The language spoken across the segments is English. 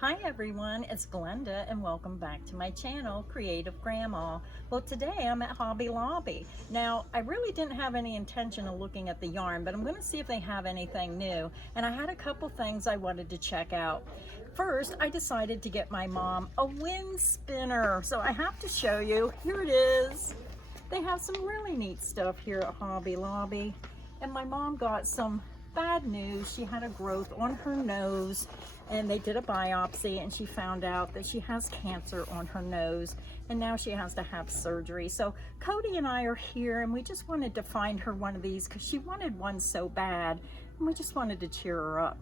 Hi everyone, it's Glenda and welcome back to my channel, Creative Grandma. Well, today I'm at Hobby Lobby. Now, I really didn't have any intention of looking at the yarn, but I'm going to see if they have anything new. And I had a couple things I wanted to check out. First, I decided to get my mom a wind spinner. So I have to show you. Here it is. They have some really neat stuff here at Hobby Lobby. And my mom got some bad news. She had a growth on her nose and they did a biopsy and she found out that she has cancer on her nose and now she has to have surgery. So Cody and I are here and we just wanted to find her one of these because she wanted one so bad and we just wanted to cheer her up.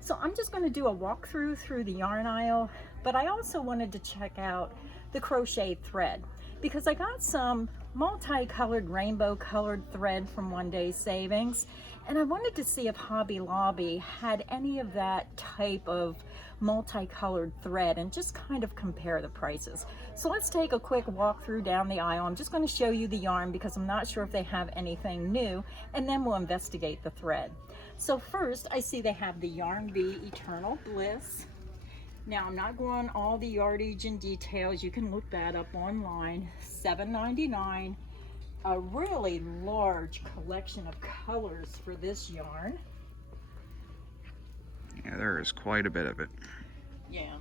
So I'm just going to do a walkthrough through the yarn aisle, but I also wanted to check out the crochet thread because I got some multicolored rainbow colored thread from One Day Savings, and I wanted to see if Hobby Lobby had any of that type of multicolored thread and just kind of compare the prices. So let's take a quick walk through down the aisle. I'm just going to show you the yarn because I'm not sure if they have anything new, and then we'll investigate the thread. So first I see they have the Yarn Bee Eternal Bliss. Now, I'm not going all the yardage and details. You can look that up online. $7.99. A really large collection of colors for this yarn. Yeah, there is quite a bit of it. Yeah.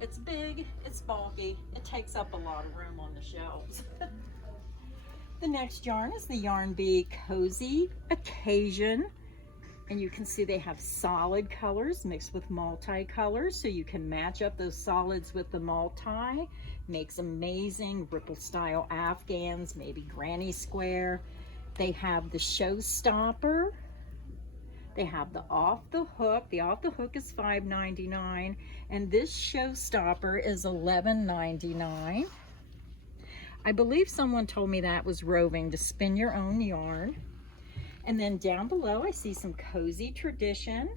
It's big, it's bulky, it takes up a lot of room on the shelves. The next yarn is the Yarn Bee Cozy Occasion. And you can see they have solid colors mixed with multi-colors, so you can match up those solids with the multi. Makes amazing ripple style afghans, maybe granny square. They have the showstopper. They have the off the hook. The off the hook is $5.99, and this showstopper is $11.99. I believe someone told me that was roving to spin your own yarn. And then down below, I see some Cozy Tradition.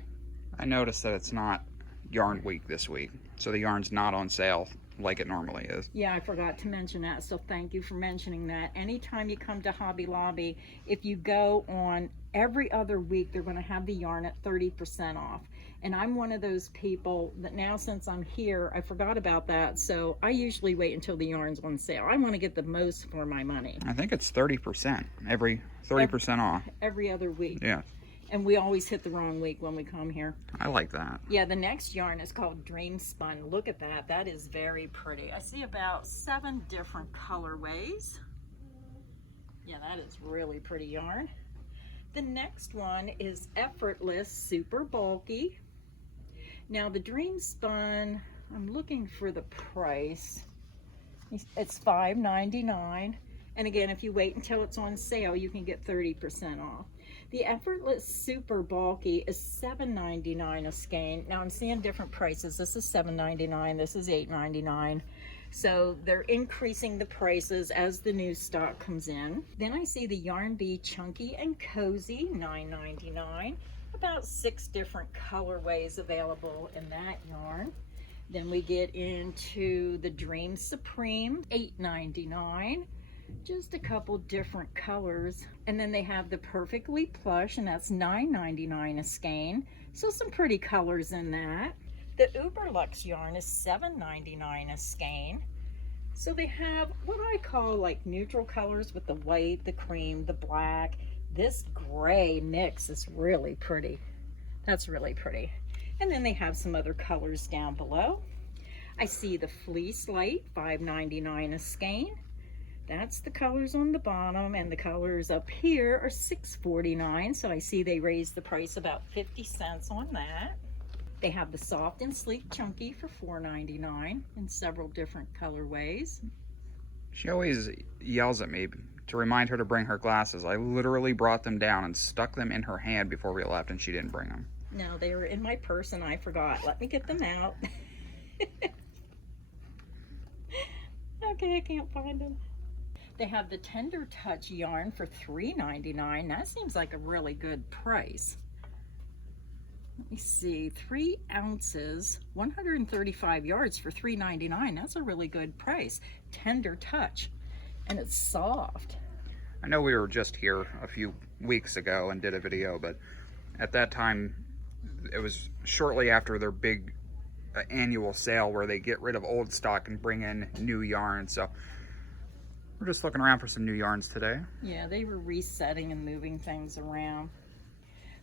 I noticed that it's not yarn week this week, so the yarn's not on sale like it normally is. Yeah, I forgot to mention that, so thank you for mentioning that. Anytime you come to Hobby Lobby, if you go on every other week, they're going to have the yarn at 30% off. And I'm one of those people that now, since I'm here, I forgot about that, so I usually wait until the yarn's on sale. I want to get the most for my money. I think it's 30%, every 30% off. Every other week. Yeah. And we always hit the wrong week when we come here. I like that. Yeah, the next yarn is called Dream Spun. Look at that. That is very pretty. I see about 7 different colorways. Yeah, that is really pretty yarn. The next one is Effortless Super Bulky. Now the Dream Spun, I'm looking for the price. It's $5.99. And again, if you wait until it's on sale, you can get 30% off. The Effortless Super Bulky is $7.99 a skein. Now I'm seeing different prices. This is $7.99, this is $8.99. So they're increasing the prices as the new stock comes in. Then I see the Yarn Bee Chunky and Cozy, $9.99. About 6 different colorways available in that yarn. Then we get into the Dream Supreme, $8.99. Just a couple different colors. And then they have the Perfectly Plush, and that's $9.99 a skein. So some pretty colors in that. The Uberlux yarn is $7.99 a skein. So they have what I call like neutral colors with the white, the cream, the black. This gray mix is really pretty. That's really pretty. And then they have some other colors down below. I see the Fleece Light, $5.99 a skein. That's the colors on the bottom, and the colors up here are $6.49. So I see they raised the price about 50 cents on that. They have the Soft and Sleek Chunky for $4.99 in several different colorways. She always yells at me to remind her to bring her glasses. I literally brought them down and stuck them in her hand before we left, and she didn't bring them. No, they were in my purse and I forgot. Let me get them out. Okay, I can't find them. They have the Tender Touch yarn for $3.99. That seems like a really good price. Let me see, 3 ounces, 135 yards for $3.99. That's a really good price. Tender Touch, and it's soft. I know we were just here a few weeks ago and did a video, but at that time, it was shortly after their big an annual sale where they get rid of old stock and bring in new yarn. So we're just looking around for some new yarns today. Yeah, they were resetting and moving things around.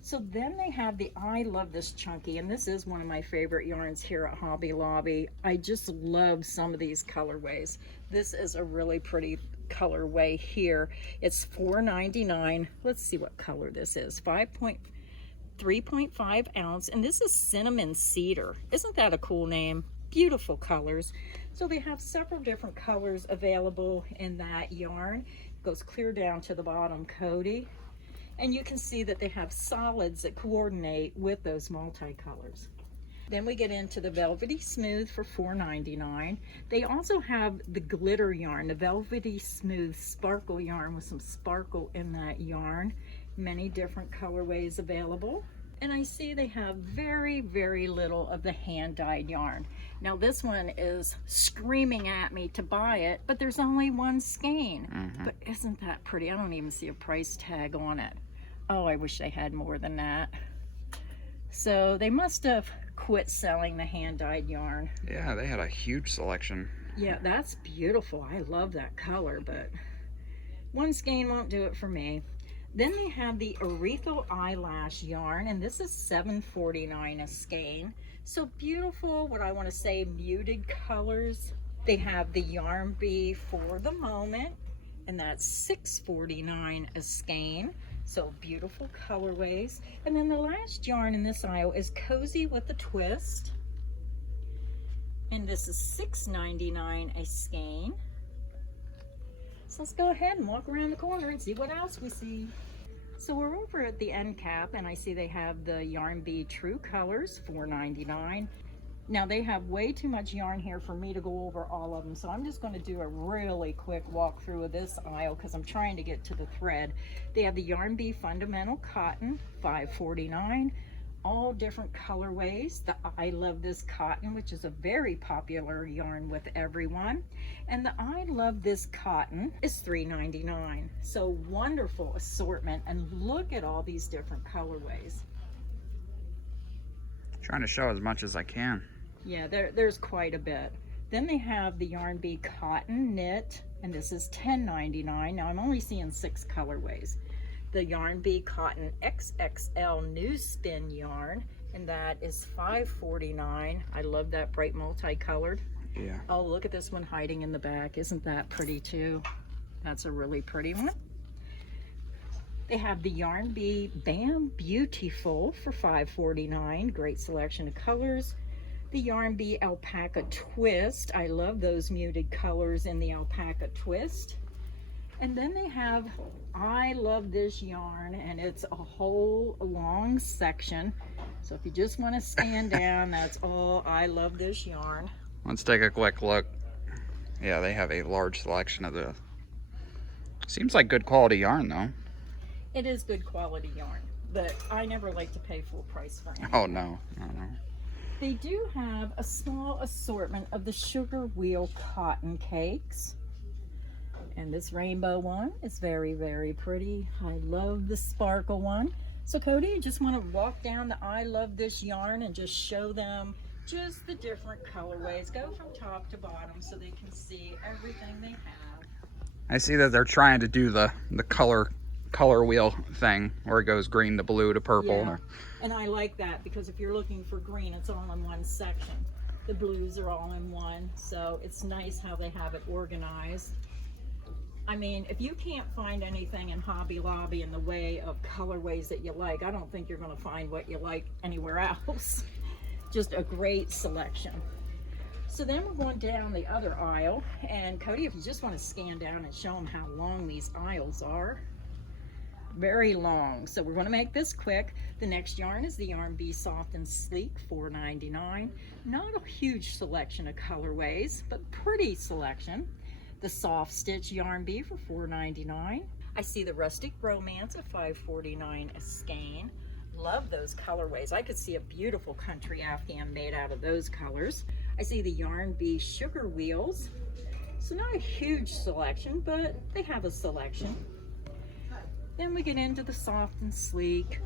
So then they have the I Love This Chunky, and this is one of my favorite yarns here at Hobby Lobby. I just love some of these colorways. This is a really pretty colorway here. It's $4.99. Let's see what color this is. 3.5 ounce, and this is Cinnamon Cedar. Isn't that a cool name? Beautiful colors. So they have several different colors available in that yarn. It goes clear down to the bottom, Cody. And you can see that they have solids that coordinate with those multicolors. Then we get into the Velvety Smooth for $4.99. They also have the glitter yarn, the Velvety Smooth sparkle yarn with some sparkle in that yarn. Many different colorways available. And I see they have very, very little of the hand-dyed yarn. Now this one is screaming at me to buy it, but there's only one skein. But isn't that pretty? I don't even see a price tag on it. Oh, I wish they had more than that. So they must have quit selling the hand-dyed yarn. Yeah, they had a huge selection. Yeah, that's beautiful. I love that color, but one skein won't do it for me. Then they have the Urethral Eyelash yarn, and this is $7.49 a skein. So beautiful, what I want to say, muted colors. They have the Yarn Bee For the Moment, and that's $6.49 a skein. So beautiful colorways. And then the last yarn in this aisle is Cozy with a Twist, and this is $6.99 a skein. So let's go ahead and walk around the corner and see what else we see. So we're over at the end cap, and I see they have the Yarn Bee True Colors, $4.99. Now they have way too much yarn here for me to go over all of them, so I'm just going to do a really quick walkthrough of this aisle because I'm trying to get to the thread. They have the Yarn Bee Fundamental Cotton, $5.49. All different colorways. The I Love This Cotton, which is a very popular yarn with everyone. And the I Love This Cotton is $3.99. So wonderful assortment, and look at all these different colorways. Trying to show as much as I can. Yeah, there's quite a bit. Then they have the Yarn Bee Cotton Knit, and this is $10.99. Now I'm only seeing 6 colorways. The Yarn Bee Cotton XXL News Spin yarn, and that is $5.49. I love that bright multicolored. Yeah. Oh, look at this one hiding in the back. Isn't that pretty too? That's a really pretty one. They have the Yarn Bee Bam Beautiful for $5.49. Great selection of colors. The Yarn Bee Alpaca Twist. I love those muted colors in the Alpaca Twist. And then they have I Love This Yarn, and it's a whole long section. So if you just want to stand down, that's all I Love This Yarn. Let's take a quick look. Yeah, they have a large selection of the... Seems like good quality yarn, though. It is good quality yarn, but I never like to pay full price for anything. Oh, no. No, no. They do have a small assortment of the Sugar Wheel Cotton Cakes. And this rainbow one is very, very pretty. I love the sparkle one. So Cody, you just want to walk down the I Love This Yarn and just show them just the different colorways. Go from top to bottom so they can see everything they have. I see that they're trying to do the color wheel thing where it goes green to blue to purple. Yeah. And I like that because if you're looking for green, it's all in one section. The blues are all in one, so it's nice how they have it organized. I mean, if you can't find anything in Hobby Lobby in the way of colorways that you like, I don't think you're going to find what you like anywhere else. Just a great selection. So then we're going down the other aisle, and Cody, if you just want to scan down and show them how long these aisles are. Very long. So we're going to make this quick. The next yarn is the Yarn Bee Soft and Sleek, $4.99. Not a huge selection of colorways, but pretty selection. The Soft Stitch Yarn Bee for $4.99. I see the Rustic Romance at $5.49 a skein. Love those colorways. I could see a beautiful country Afghan made out of those colors. I see the Yarn Bee Sugar Wheels. So not a huge selection, but they have a selection. Then we get into the Soft and Sleek,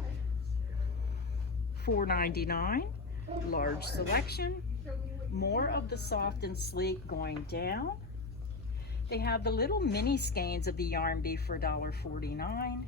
$4.99. Large selection. More of the soft and sleek going down. They have the little mini skeins of the yarn bee for $1.49.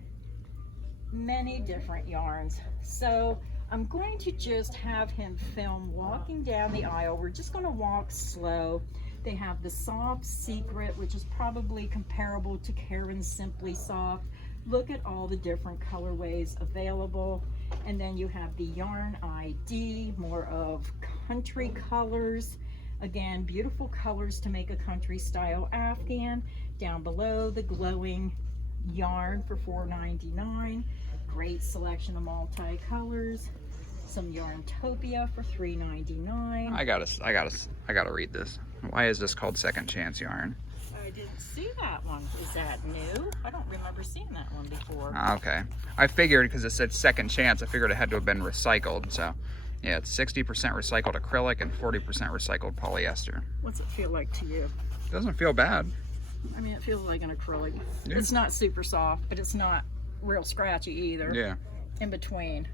Many different yarns. So I'm going to just have him film walking down the aisle. We're just going to walk slow. They have the Soft Secret, which is probably comparable to Karen's Simply Soft. Look at all the different colorways available. And then you have the Yarn ID, more of country colors. Again, beautiful colors to make a country style Afghan. Down below, the glowing yarn for $4.99. Great selection of multi-colors. Some Yarntopia for $3.99. I gotta read this. Why is this called Second Chance yarn? I didn't see that one. Is that new? I don't remember seeing that one before. Okay. I figured, because it said Second Chance, I figured it had to have been recycled. So, yeah, it's 60% recycled acrylic and 40% recycled polyester. What's it feel like to you? Doesn't feel bad. I mean, it feels like an acrylic. Yeah. It's not super soft, but it's not real scratchy either. Yeah. In between.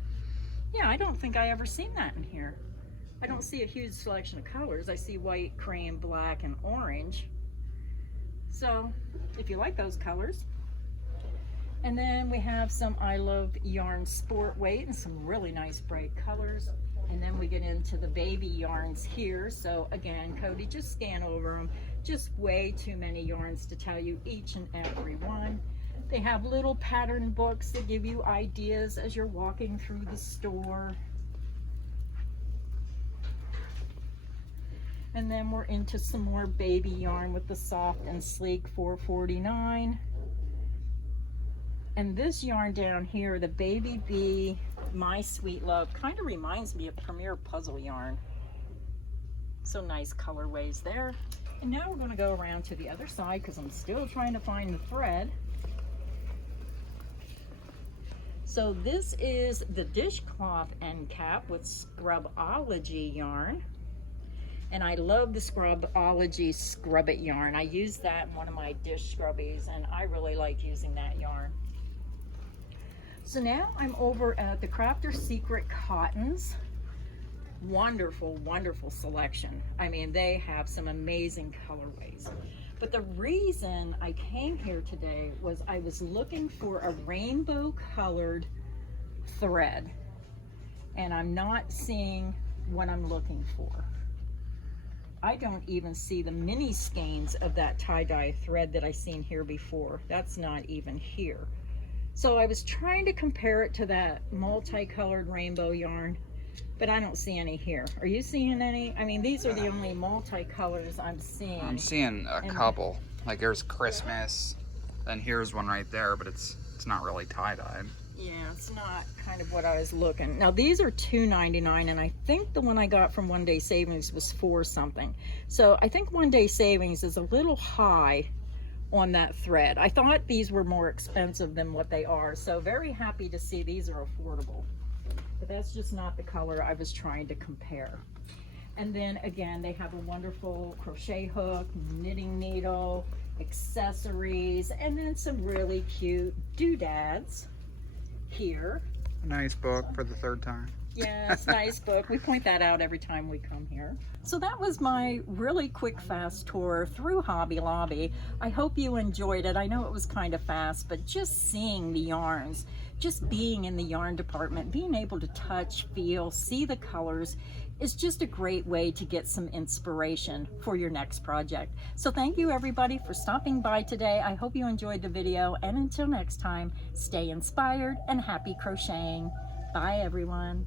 Yeah, I don't think I ever seen that in here. I don't see a huge selection of colors. I see white, cream, black, and orange. So, if you like those colors. And then we have some I Love Yarn Sport Weight and some really nice bright colors. And then we get into the baby yarns here. So again, Cody, just scan over them. Just way too many yarns to tell you each and every one. They have little pattern books that give you ideas as you're walking through the store. And then we're into some more baby yarn with the Soft and Sleek $4.49. And this yarn down here, the Baby Bee My Sweet Love, kind of reminds me of Premier Puzzle yarn. So nice colorways there. And now we're going to go around to the other side because I'm still trying to find the thread. So this is the dishcloth end cap with Scrubology yarn. And I love the Scrubology Scrub It yarn. I use that in one of my dish scrubbies, and I really like using that yarn. So now I'm over at the Crafter Secret Cottons. Wonderful, wonderful selection. I mean, they have some amazing colorways. But the reason I came here today was I was looking for a rainbow colored thread, and I'm not seeing what I'm looking for. I don't even see the mini skeins of that tie-dye thread that I seen here before. That's not even here. So I was trying to compare it to that multicolored rainbow yarn, but I don't see any here. Are you seeing any? I mean, these are the only multicolors I'm seeing. I'm seeing a couple. Like there's Christmas, then here's one right there, but it's not really tie-dyed. Yeah, it's not kind of what I was looking. Now these are $2.99, and I think the one I got from One Day Savings was $4 something. So I think One Day Savings is a little high on that thread. I thought these were more expensive than what they are. So very happy to see these are affordable. But that's just not the color I was trying to compare. And then again, they have a wonderful crochet hook, knitting needle, accessories, and then some really cute doodads here. Nice book for the third time. Yes, nice book. We point that out every time we come here. So that was my really quick, fast tour through Hobby Lobby. I hope you enjoyed it. I know it was kind of fast, but just seeing the yarns, just being in the yarn department, being able to touch, feel, see the colors is just a great way to get some inspiration for your next project. So thank you everybody for stopping by today. I hope you enjoyed the video, and until next time, stay inspired and happy crocheting. Bye everyone.